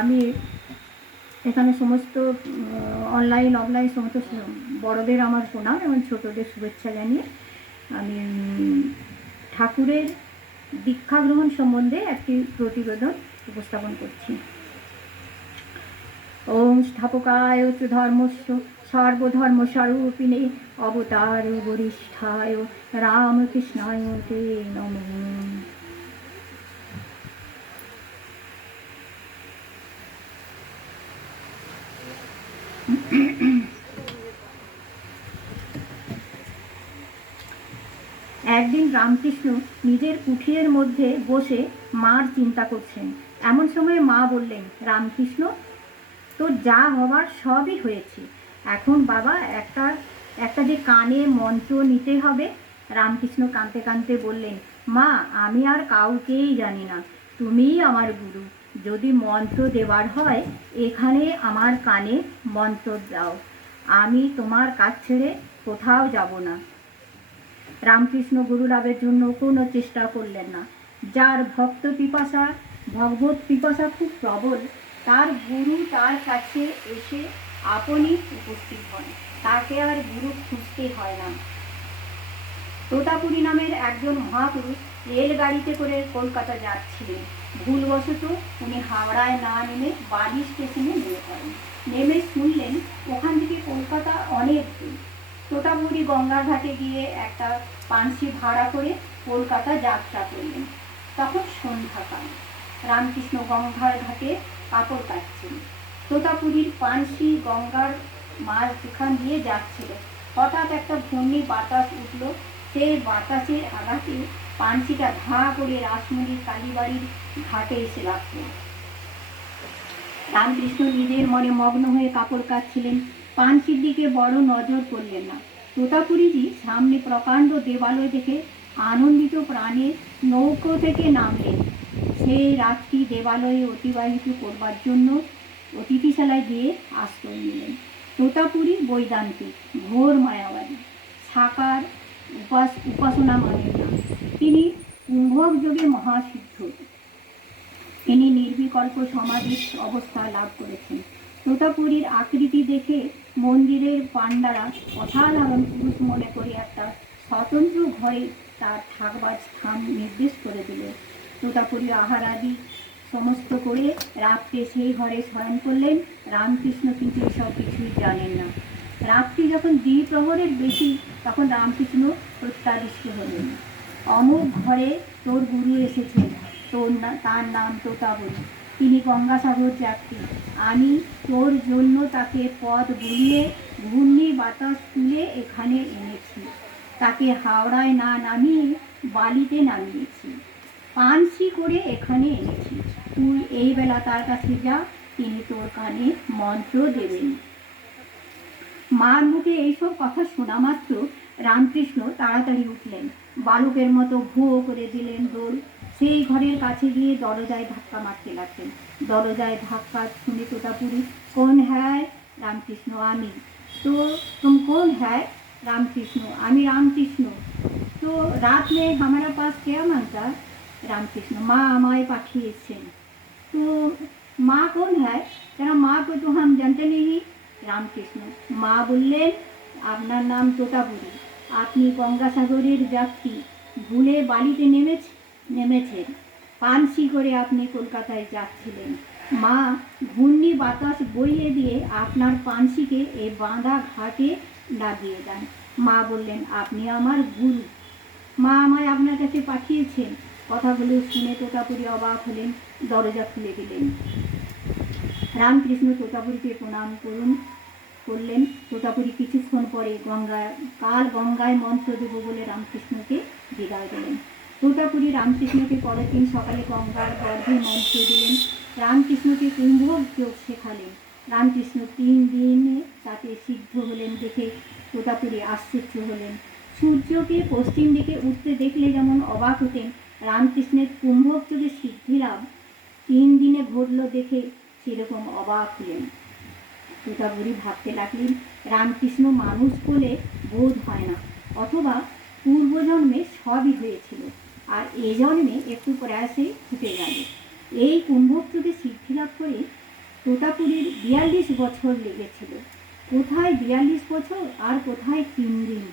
আমি এখানে সমস্ত অনলাইন, অফলাইন সমস্ত বড়দের আমার প্রণাম এবং ছোটদের শুভেচ্ছা জানিয়ে আমি ঠাকুরের দীক্ষা গ্রহণ সম্বন্ধে একটি প্রতিবেদন উপস্থাপন করছি। ওম স্থাপকায় চ ধর্মস্য, সর্বধর্মস্বরূপিণে অবতার বরিষ্ঠায় রামকৃষ্ণায় নমঃ একদিন রামকৃষ্ণ নিজের কুঠিরের মধ্যে বসে মার চিন্তা করছেন। এমন সময় মা বললেন, রামকৃষ্ণ তো যা হবার সবই হয়েছে। এখন বাবা, একটা একটা যে কানে মন্ত্র নিতে হবে? রামকৃষ্ণ কাঁদতে কাঁদতে বললেন, মা, আমি আর কাউকেই জানি না। তুমিই আমার গুরু। যদি মন্ত্র দেওয়ার হয়, এখানে আমার কানে মন্ত্র দাও। আমি তোমার কাছ ছেড়ে কোথাও যাব না। রামকৃষ্ণ গুরু লাভের জন্য কোনো চেষ্টা করলেন না। যার ভক্ত পিপাসা, ভগবত পিপাসা খুব প্রবল, তার গুরু তার কাছে এসে আপনি উপস্থিত হন। তাকে আর গুরু খুঁজতে হয় না। তোতাপুরী নামের একজন মহাপুরুষ রেলগাড়িতে করে কলকাতা যাচ্ছিলেন। ভুলবশত উনি হাওড়ায় না নেমে বালি স্টেশনে নেমে পড়েন। নেমে শুনলেন, ওখান থেকে কলকাতা অনেক দূর। তোতাপুরি গঙ্গার ঘাটে গিয়ে একটা পানসি ভাড়া করে কলকাতা যাত্রা করলেন। তখন সন্ধ্যাকাল রামকৃষ্ণ গঙ্গার ঘাটে কাপড় কাটছেন। তোতাপুরীর পানসি গঙ্গার মাছ দুখান দিয়ে যাচ্ছিল। হঠাৎ একটা ঘূর্ণি বাতাস উঠল। সেই বাতাসের আঘাতে পানসিটা ধা করে রাসমণির কালীবাড়ির ঘাটে এসে লাগল। রামকৃষ্ণ নিজের মনে মগ্ন হয়ে কাপড় কাচ্ছিলেন পানসির দিকে বড় নজর করলেন না। তোতাপুরীজি সামনে প্রকাণ্ড দেবালয় দেখে আনন্দিত প্রাণে নৌকো থেকে নামলেন। সেই রাতটি দেবালয়ে অতিবাহিত করবার জন্য অতিথিশালায় গিয়ে আশ্রয় নিলেন। তোতাপুরী বৈদান্তিক, ঘোর মায়াবাদী, সাকার উপাস, উপাসনা মানেন না। তিনি কুম্ভক যোগে মহাসিদ্ধ। তিনি নির্বিকল্প সমাধির অবস্থা লাভ করেছেন। তোতাপুরীর আকৃতি দেখে মন্দিরের পাণ্ডারা অসাধারণ পুরুষ মনে করে একটা স্বতন্ত্র ঘরে তার থাকবার স্থান নির্দেশ করে দিল। তোতাপুরী আহারাদি সমস্ত করে রাত্রে সেই ঘরে শয়ন করলেন। রামকৃষ্ণ কিন্তু এসব কিছুই জানেন না। রাত্রি যখন দ্বিপ্রহরের বেশি, তখন রামকৃষ্ণ প্রত্যাদিষ্ট হলেন। অমুক ঘরে তোর গুরু এসেছেন। তোর না, তার নাম তোতাবলী। তিনি গঙ্গাসাগর যাত্রী। আমি তোর জন্য তাকে পথ বুলিয়ে, ঘূর্ণি বাতাস তুলে এখানে এনেছি। তাকে হাওড়ায় না নামিয়ে, বালিতে নামিয়েছি। পানসি করে এখানে এনেছি। তুই এই বেলা তার কাছে যা, তিনি তোর কানে মন্ত্র দেবেন। মার মুখে এইসব কথা শোনা মাত্র রামকৃষ্ণ তাড়াতাড়ি উঠলেন। বালকের মতো ভুয়ো করে দিলেন দোল। সেই ঘরের কাছে গিয়ে দরজায় ধাক্কা মারতে লাগলেন। দরজায় ধাক্কা শুনে তোতাপুরি, কোন হ্যায়? রামকৃষ্ণ, আমি। তো, তুম কোন হ্যায়? রামকৃষ্ণ, আমি রামকৃষ্ণ। তো, রাত নেই আমার পাশ কেয়া মানতা? রামকৃষ্ণ, মা আমায় পাঠিয়েছেন। তো, মা কোন হ্যায়? কেন মা কে তো হাম জানতে নেই। রামকৃষ্ণ, মা বললেন, আপনার নাম তোতাপুরি। আপনি গঙ্গাসাগরের যাত্রী। ভুলে বালিতে নেমেছেন নেমেছেন পানসি করে আপনি কলকাতায় যাচ্ছিলেন। মা, ঘূর্ণি বাতাস বইয়ে দিয়ে আপনার পানসিকে এই বাঁধা ঘাটে লাগিয়ে দেন। মা বললেন, আপনি আমার গুরু। মা আমায় আপনার কাছে পাঠিয়েছেন। কথাগুলো শুনে তোতাপুরি অবাক হলেন, দরজা খুলে দিলেন। রামকৃষ্ণ তোতাপুরীকে প্রণাম করুন, করলেন। তোতাপুরি কিছুক্ষণ পরে গঙ্গায়, কাল গঙ্গায় মন্ত্র দেব বলে রামকৃষ্ণকে বিদায় দিলেন। তোতাপুরি রামকৃষ্ণকে পরের দিন সকালে গঙ্গার গর্ভে মন্ত্র দিলেন। রামকৃষ্ণকে কুম্ভক যোগ শেখালেন। রামকৃষ্ণ তিন দিনে তাতে সিদ্ধ হলেন দেখে তোতাপুরি আশ্চর্য হলেন। সূর্যকে পশ্চিম দিকে উঠতে দেখলে যেমন অবাক হতেন, রামকৃষ্ণের কুম্ভক যোগে সিদ্ধি লাভ তিন দিনে ঘটল দেখে সেরকম অবাক হলেন। তোতাপুরি ভাবতে লাগলেন, রামকৃষ্ণ মানুষ বলে বোধ হয় না, অথবা পূর্বজন্মে সবই হয়েছিল। আর এ জন্মে একটু প্রয়াসে ফুটে গেল। এই কুম্ভক যুগে সিদ্ধি লাভ করে তোতাপুরীর বিয়াল্লিশ বছর লেগেছিল। কোথায় বিয়াল্লিশ বছর আর কোথায় তিন দিন?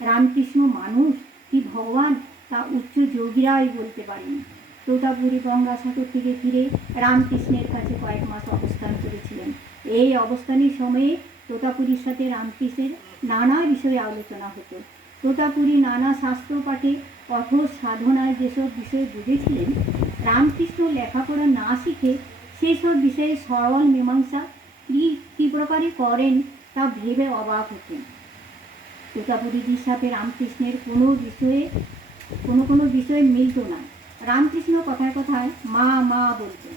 রামকৃষ্ণ মানুষ কি ভগবান তা উচ্চ যোগীরাই বলতে পারেনি। তোতাপুরী গঙ্গাসাগর থেকে ফিরে রামকৃষ্ণের কাছে কয়েক মাস অবস্থান করেছিলেন। এই অবস্থানের সময়ে তোতাপুরীর সাথে রামকৃষ্ণের নানা বিষয়ে আলোচনা হতো। তোতাপুরী নানা শাস্ত্র পাঠে কঠোর সাধনায় যেসব বিষয় বুঝেছিলেন, রামকৃষ্ণ লেখাপড়া না শিখে সেই সব বিষয়ে সরল মীমাংসা কী কী প্রকারে করেন তা ভেবে অবাক হতেন। তোতাপুরীজির সাথে রামকৃষ্ণের কোনো বিষয়ে, কোনো কোনো বিষয়ে মিলত না রামকৃষ্ণ কথায় কথায় মা মা বলতেন।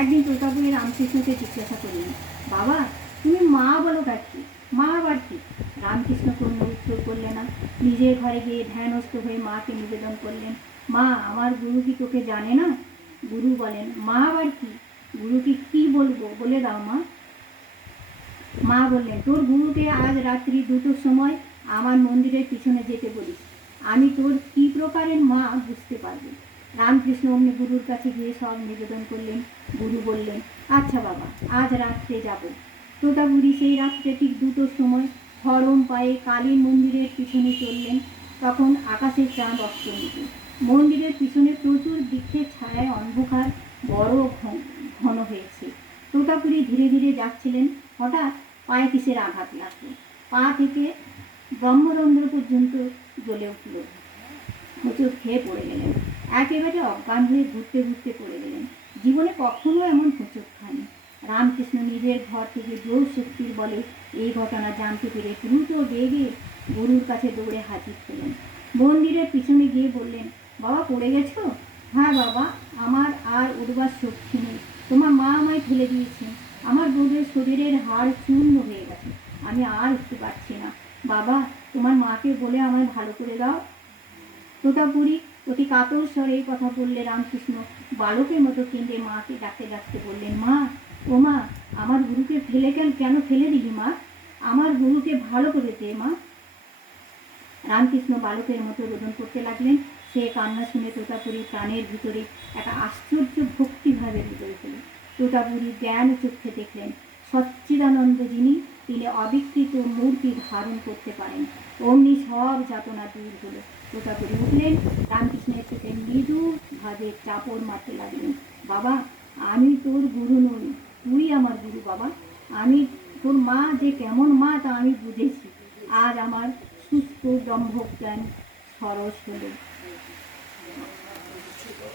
একদিন তোতাপুরী রামকৃষ্ণকে জিজ্ঞাসা করলেন, বাবা, তুমি মা বলো কাকি? মা আবার কি? রামকৃষ্ণ কোনো উত্তর করলে না। নিজের ঘরে গিয়ে ধ্যানস্থ হয়ে মাকে নিবেদন করলেন, মা, আমার গুরু কি তোকে জানে না? গুরু বলেন, মা আবার কি? গুরুকে কি বলব? বলে দাও মা। মা বললেন, তোর গুরুকে আজ রাত্রি দুটোর সময় আমার মন্দিরের পিছনে যেতে বলিস। আমি তোর কি প্রকারের মা বুঝতে পারবি? রামকৃষ্ণ অমনি গুরুর কাছে গিয়ে সব নিবেদন করলেন। গুরু বললেন আচ্ছা বাবা, আজ রাত্রে যাব। তোতাগুড়ি সেই রাত্রে ঠিক দুটোর সময় হরম পায়ে কালী মন্দিরের পিছনে চললেন, তখন আকাশের চাঁদ অস্ত নিত মন্দিরের পিছনে প্রচুর বৃক্ষের ছায়ায় অন্ধকার, বড় ঘন হয়েছে। তোতাপুরি ধীরে ধীরে যাচ্ছিলেন, হঠাৎ পায়ে কিসের আঘাত লাগল? পা থেকে ব্রহ্মরন্ধ্র পর্যন্ত জ্বলে উঠল। হোঁচট খেয়ে পড়ে গেলেন। একেবারে অজ্ঞান হয়ে ঘুরতে ঘুরতে পড়ে গেলেন। জীবনে কখনো এমন খায়নি রামকৃষ্ণ নিজের ঘর থেকে জোর শক্তির বলে এই ঘটনা জানতে পেরে দ্রুত বেগে গরুর কাছে দৌড়ে হাজির হলেন। মন্দিরের পিছনে গিয়ে বললেন, বাবা, পড়ে গেছো? হ্যাঁ বাবা, আমার আর উঠবার শক্তি নেই। তোমার মা আমায় ফেলে দিয়েছেন আমার বোধের শরীরের হাড় চূর্ণ হয়ে গেছে। আমি আর উঠতে পারছি না। বাবা, তোমার মাকে বলে আমায় ভালো করে দাও। তোতাপুরি অতি কাতর স্বরে কথা বললে রামকৃষ্ণ। বালকের মতো কেঁদে মাকে ডাকতে ডাকতে বললেন, মা, ও মা, আমার গুরুকে ফেলে কেন কেন? ফেলে দিলি মা? আমার গুরুকে ভালো করে দে মা। রামকৃষ্ণ বালকের মতো রোদন করতে লাগলেন। সে কান্না শুনে তোতাপুরি প্রাণের ভিতরে একটা আশ্চর্য ভক্তিভাবে হৃদয় হলো তোতাপুরি জ্ঞান চক্ষে দেখলেন সচ্চিদানন্দ যিনি তিনি অবিকৃত মূর্তি ধারণ করতে পারেন। অমনি সব যাতনা দূর হলো। তোতাপুরি উঠলেন রামকৃষ্ণের চোখে মৃদু ভাবে চাপড় মারতে লাগলেন। বাবা, আমি তোর গুরু নই, তুই আমার গুরু বাবা। আমি, তোর মা যে কেমন মা তা আমি বুঝেছি। আজ আমার সুস্থ ব্রহ্মজ্ঞান সরস হলো।